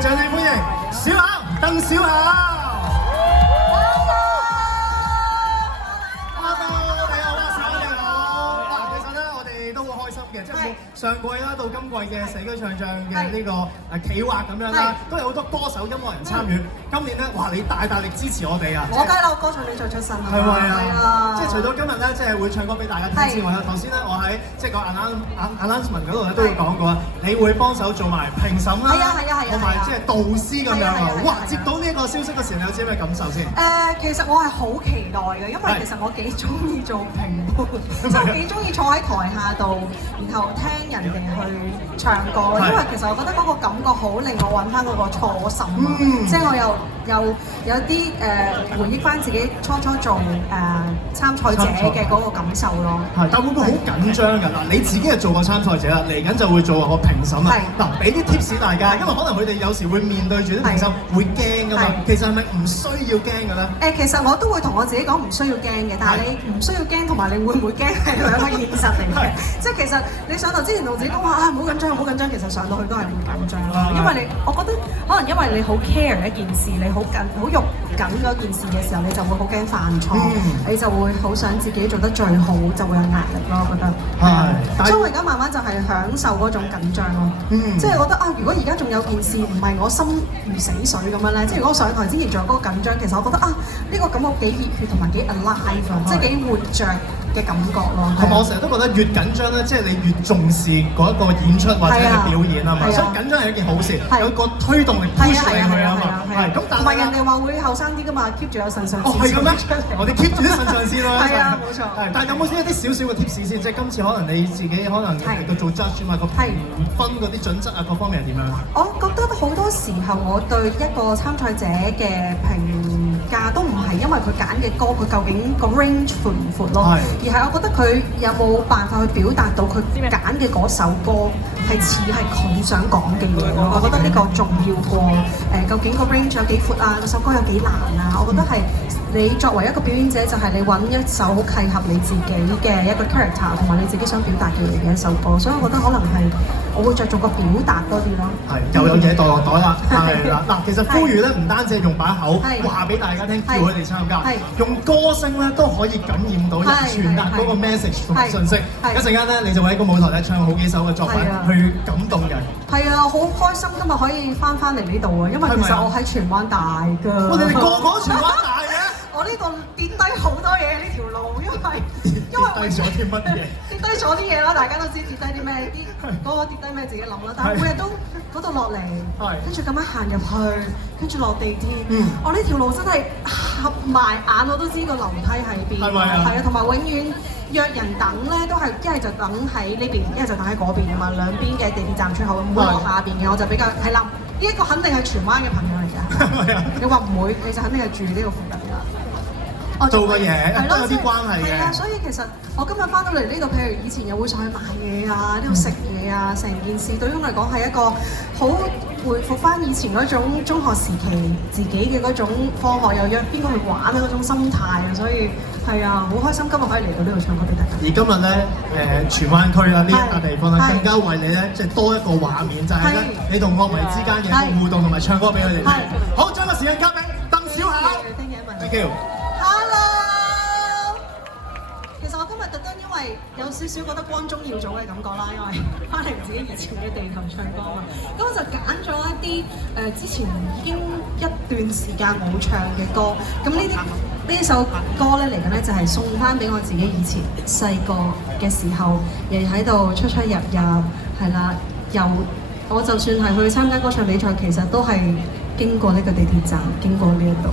掌聲歡迎小巧鄧小巧。上季啦到今季嘅死區唱將嘅呢個企劃咁樣啦，都有好多歌手音樂人參與。今年咧，哇！你大力支持我哋啊！我梗係啦，歌唱比賽出身啊！係咪啊？即係除咗今日咧，即係會唱歌俾大家聽之外啦，頭先咧我喺即係個 announcement 嗰度咧都有講過啊，你會幫手做埋評審啦，同埋即係導師咁樣啊！哇！接到呢一個消息嘅時候，你有啲咩感受先？其實我係好期待嘅，因為其實我幾中意做評判，即係幾中意坐喺台下度，然後聽人哋去唱歌，因為其實我覺得嗰個感覺好令我揾翻嗰個初心，即係我有啲回憶翻自己初做參賽者嘅嗰個感受咯。係，但會唔會好緊張㗎？嗱，你自己係做過參賽者啦，嚟緊就會做個評審啦。嗱，俾啲 tips 大家，因為可能佢哋有時會面對住啲評審會驚㗎嘛。其實係咪唔需要驚㗎咧？其實我都會同我自己講唔需要驚嘅，但係你唔需要驚同埋你會唔會驚係兩個現實嚟嘅。即係其實你上台之前同自己講話唔好緊張，唔好緊張，其實上到去都係會緊張咯。因為我覺得可能因為你好 care 一件事，你好肉緊嗰件事嘅時候，你就會好驚犯錯，你就會好想自己做得最好，就會有壓力咯。我覺得所以我而家慢慢就係享受嗰種緊張咯。即係覺得如果而家仲有件事唔係我心如死水咁樣咧，即係如果我上台之前仲有嗰個緊張，其實我覺得呢個感覺幾熱血同埋幾 alive，即係幾活著嘅感覺咯。同埋我成日都覺得越緊張咧，即係你越重視嗰一個演出或者係表演啊嘛，所以緊張係一件好事，有個推動力 push 你去啊嘛。係咁，但係人哋話會後生啲㗎嘛 ，keep 住有腎上腺。係咁咩？我哋 keep 住啲腎上腺咯。係啊，冇錯。係，但係有冇先一啲少少嘅 tips 先？即係今次可能你自己可能嚟到做 judge 啊，個評分嗰啲準則啊，各方面係點樣？我覺得好多時候我對一個參賽者嘅評價都唔係因為佢揀嘅歌，佢究竟個 range 闊唔闊咯，而係我覺得佢有冇辦法去表達到佢揀嘅嗰首歌係似係佢想講嘅嘢咯。我覺得呢個重要過究竟個 range 有幾闊啊，嗰首歌有幾難啊。我覺得係你作為一個表演者，就係你揾一首好契合你自己嘅一個 character 同埋你自己想表達嘅嘢嘅一首歌，所以我覺得可能係我會着重個表達多啲咯。係，又有嘢袋落袋啦。係啦，嗱，其實呼籲咧唔單止係用把口話俾大家聽，叫佢哋參加，用歌聲咧都可以感染到人，傳達嗰個 message 同埋信息。一陣間咧，你就會喺個舞台咧唱好幾首嘅作品去感動人。係啊，好開心今日可以翻嚟呢度啊，因為其實我喺荃灣大㗎。我哋個個都荃灣大嘅。我呢度跌低好多嘢呢條路，因為跌低咗啲乜嘢？跌低咗啲嘢啦，大家都知跌低啲咩，嗰個跌低咩自己諗啦。但係每日都嗰度落嚟，跟住咁樣行入去，跟住落地鐵。我呢條路真係合埋眼我都知個樓梯喺邊。係咪啊？係啊，同埋永遠約人等咧，都係一係就等喺呢邊，一係就等喺嗰邊啊嘛。兩邊嘅地鐵站出口唔會落下邊嘅，我就比較係啦。呢一個肯定係荃灣嘅朋友嚟㗎。你話唔會，你就肯定係住呢個附近㗎。做個嘢都有啲關係嘅。係啊，所以其實我今日翻到嚟呢度，譬如以前又會上去買嘢啊，呢度食嘢啊，成件事對於我嚟講係一個好回復翻以前嗰種中學時期自己嘅嗰種放學又約邊個去玩嘅嗰種心態啊，所以係啊，好開心今日可以嚟到呢度唱歌俾大家。而今日咧荃灣區啦呢一笪地方咧，更加為你咧即係多一個畫面，就係咧你同樂迷之間嘅互動同埋唱歌俾佢哋聽。好，將個時間交俾鄧小巧。Thank you。有少少覺得光宗耀祖嘅感覺啦，因為翻嚟自己以前嘅地頭唱歌嘛，咁我就揀咗一啲之前已經一段時間冇唱嘅歌，咁呢首歌咧嚟緊咧就係送翻俾我自己以前細個嘅時候，日日喺度出入係啦，我就算係去參加歌唱比賽，其實都係經過呢個地鐵站，經過呢一度。